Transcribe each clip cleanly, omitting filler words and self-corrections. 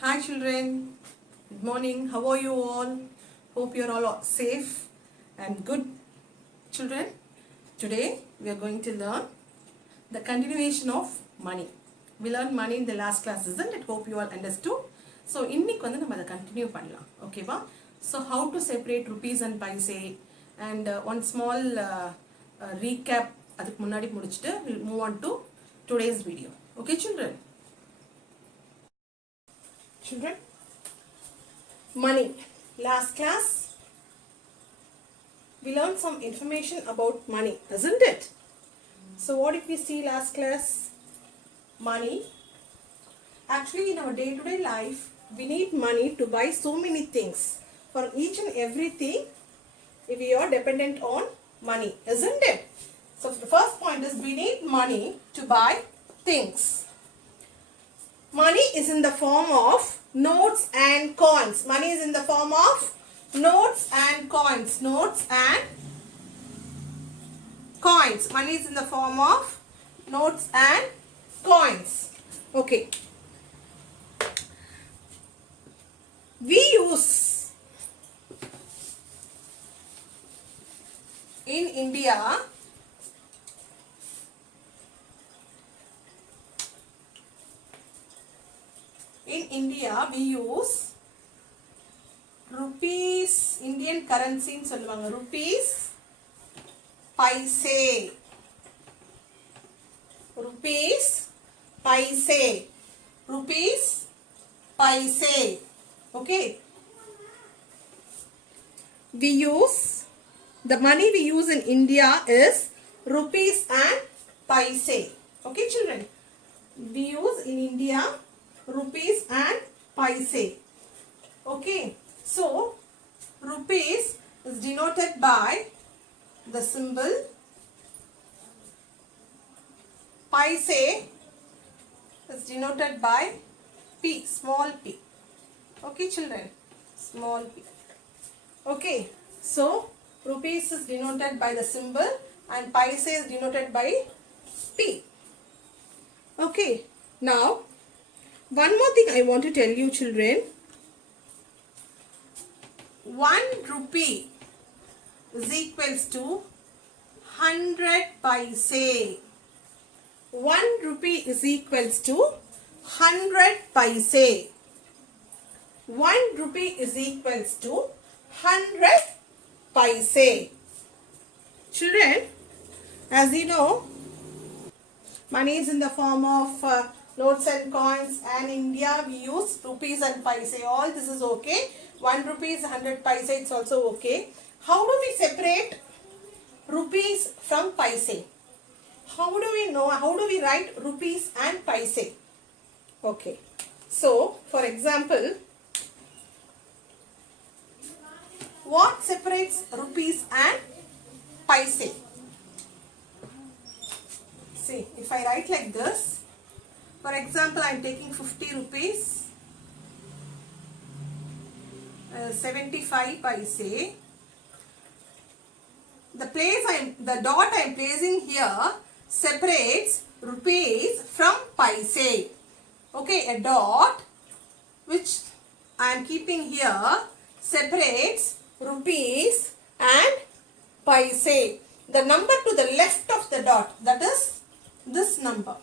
Hi children, good morning. How are you all? Hope you are all safe and good. Children, today we are going to learn the continuation of money. We learned money in the last class, isn't it? Hope you all understood. So, இன்னைக்கு வந்து நம்ம அதை continue பண்ணலாம். ஓகேவா? So, how to separate rupees and paise and one small recap அதுக்கு முன்னாடி முடிச்சிட்டு we'll move on to today's video. Okay children? Children, money. Last class, we learned some information about money, isn't it? So what did we see last class? Money. Actually, in our day-to-day life, we need money to buy so many things. For each and everything, we are dependent on money, isn't it? So the first point is we need money to buy things. Money is in the form of notes and coins. Money is in the form of notes and coins. Notes and coins. Money is in the form of notes and coins. Okay. We use in India we use rupees, Indian currency ன்னு சொல்லுவாங்க. Rupees, paise. Rupees, paise. Rupees, paise. Okay. We use, the money we use in India is rupees and paise. Okay children. We use in India rupees and paise. Okay, so rupees is denoted by the symbol paise is denoted by p, small p. Okay children, small p. Okay, so rupees is denoted by the symbol and paise is denoted by p. Okay, now one more thing I want to tell you children. 1 rupee is equals to 100 paise. 1 rupee is equals to 100 paise. 1 rupee is equals to 100 paise. Children, as you know, money is in the form of notes and coins, and in India we use rupees and paise. All this is okay. 1 rupee is 100 paise, it's also okay. How do we separate rupees from paise? How do we know? How do we write rupees and paise? Okay. So, for example, what separates rupees and paise? See, if I write like this, for example, I am taking 50 rupees, 75 paise. The dot I am placing here separates rupees from paise. Okay, a dot which I am keeping here separates rupees and paise. The number to the left of the dot, that is this number.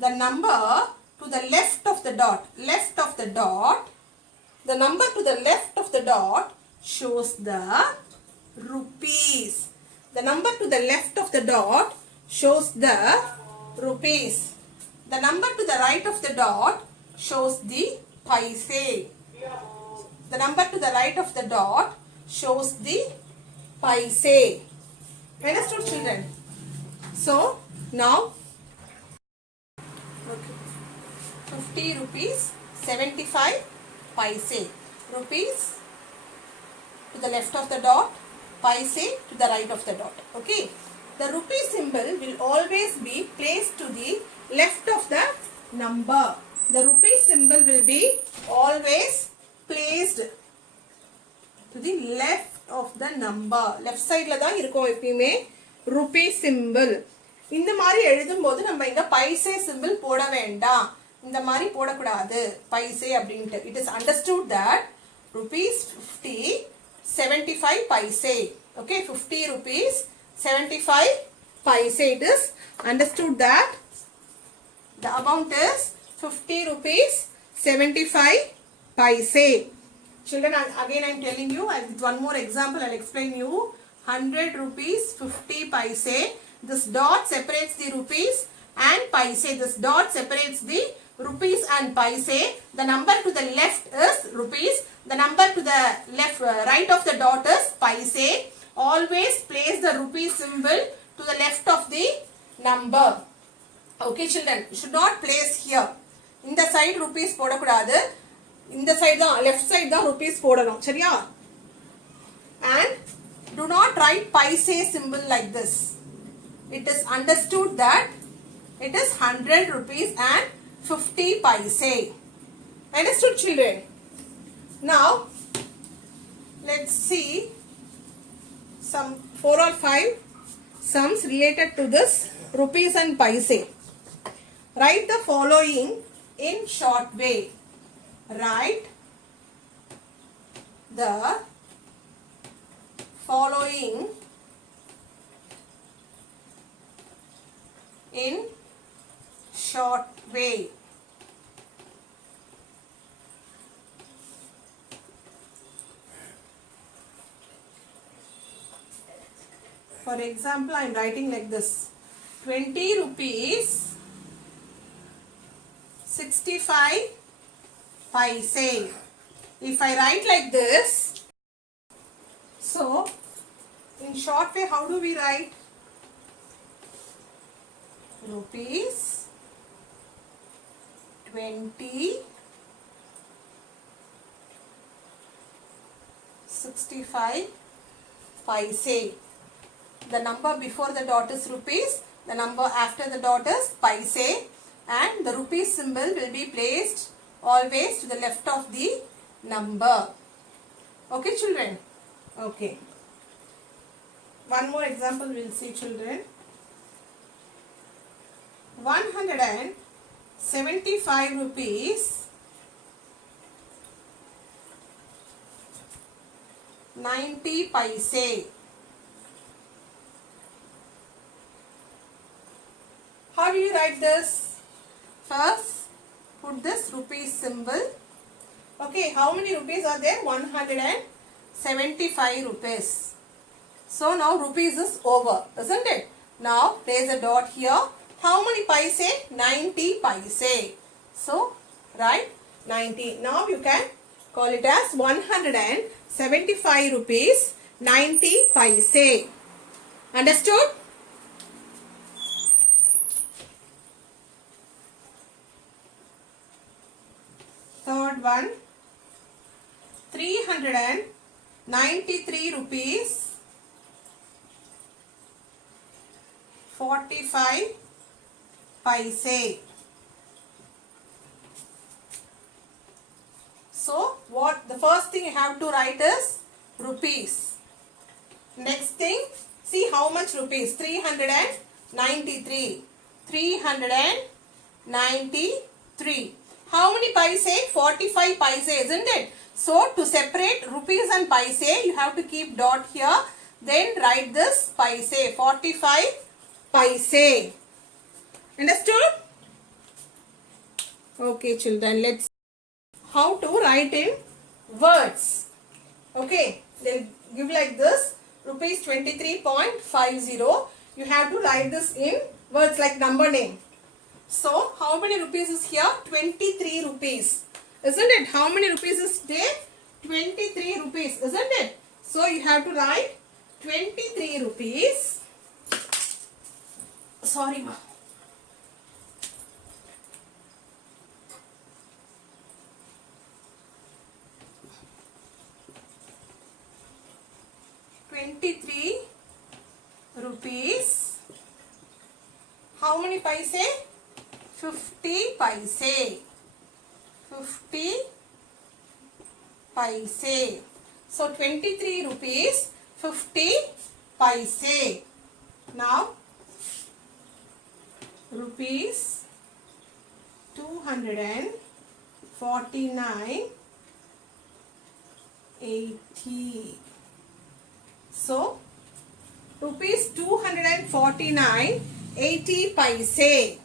The number to the left of the dot, the number to the left of the dot shows the rupees. The number to the left of the dot shows the rupees. The number to the right of the dot shows the paise. The number to the right of the dot shows the paise. Understood children? So, now 50 rupees, 75 paise. Rupees to the left of the dot, paise to the right of the dot. Okay. The rupee symbol will always be placed to the left of the number. The rupee symbol will be always placed to the left of the number. Left side la தான் இருக்கும் எப்பவுமே rupee symbol. இந்த மாதிரி எழுதும்போது நம்ம இங்க paise simple போட வேண்டாம். இந்த மாதிரி போடக்கூடாது பைசே அப்படின்ட்டு. It is understood that rupees 50 75 paise. Okay, 50 rupees 75 paise. It is understood that the amount is 50 rupees 75 paise. Children, again I am telling you, with one more example I will explain you. 100 rupees 50 paise. This dot separates the rupees and paise. This dot separates the rupees and paise. The number to the left is rupees. The number to the left, right of the dot is paise. Always place the rupees symbol to the left of the number. Okay children, you should not place here. In the side rupees போடக்கூடாது. இந்த side தான், left side தான் rupees போடணும். சரியா? And do not write paise symbol like this. It is understood that it is 100 rupees and 50 paise. Understood children? Now let's see some 4 or 5 sums related to this rupees and paise. Write the following in short way. Write the following in short way. For example, I am writing like this. 20 rupees 65 paise. If I write like this, so in short way, how do we write? Rupees 20 65 paise. The number before the dot is rupees, the number after the dot is paise, and the rupees symbol will be placed always to the left of the number. Okay children? Okay. One more example we will see children. 175 rupees 90 paise. How do you write this? First, put this rupees symbol. Okay, how many rupees are there? 175 rupees. So now rupees is over, isn't it? Now there is a dot here. How many paise? 90 paise. So write 90. Now you can call it as 175 rupees 90 paise. Understood? Third one, 393 rupees 45 paise. So what the first thing you have to write is rupees. Next thing, see how much rupees? 393. 393. How many paise? 45 paise, isn't it? So to separate rupees and paise, you have to keep dot here. Then write this paise. 45 paise. Understood? Okay children, let's how to write in words. Okay, they'll give like this. Rupees 23.50. You have to write this in words like number name. So how many rupees is here? 23 rupees. Isn't it? How many rupees is there? 23 rupees. Isn't it? So you have to write 23 rupees. Sorry ma. ₹23. How many paise? 50 paise. 50 paise. So 23 rupees 50 paise. Now rupees 249.80. So rupees 249.80 paise.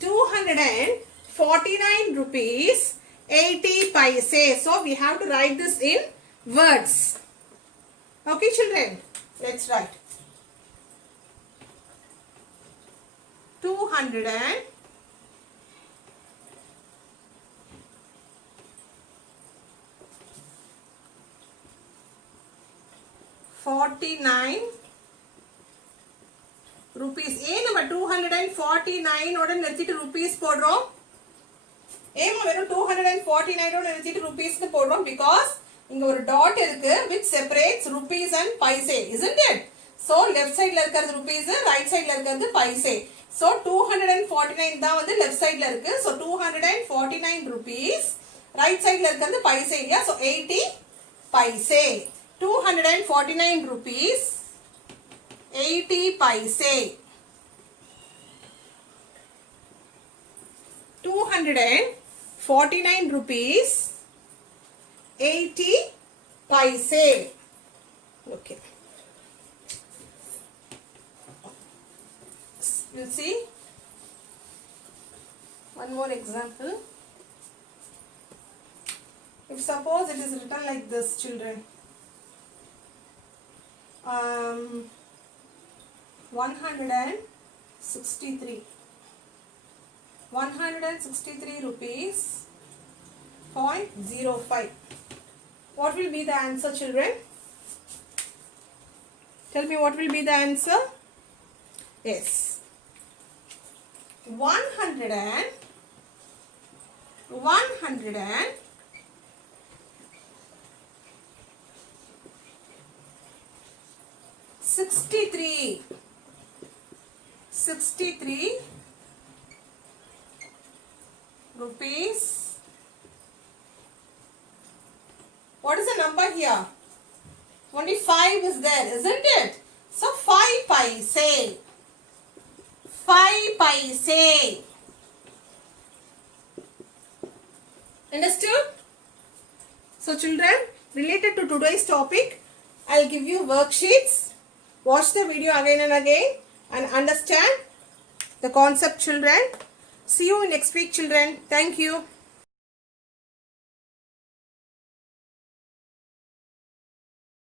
249 rupees 80 paise. So we have to write this in words. Okay children, let's write. 249 rupees. ஏன் நம்ம 249 ஓட நிறுத்திட்டு rupees போடுறோம்? ஏன் வெறும் 249 ஓட நிறுத்திட்டு rupees க்கு போடுறோம்? Because இங்க ஒரு dot இருக்கு which separates rupees and paise, isn't it? So left sideல இருக்கிறது rupees, right sideல இருக்கிறது paise. So 249 தான் வந்து left sideல இருக்கு. So 249 rupees. Right sideல இருக்கிறது paise இல்லையா? So 80 paise. 249 rupees 80 paise. 249 rupees 80 paise. Okay. We'll see one more example. If suppose it is written like this, children. 163 rupees 0.05. What will be the answer, children? Tell me what will be the answer. Yes, 63 rupees. What is the number here? Only 5 is there, isn't it? So 5 paise. 5 paise. Understood? So children, related to today's topic, I'll give you worksheets. Watch the video again and again and understand the concept, children. See you in next week, children. Thank you.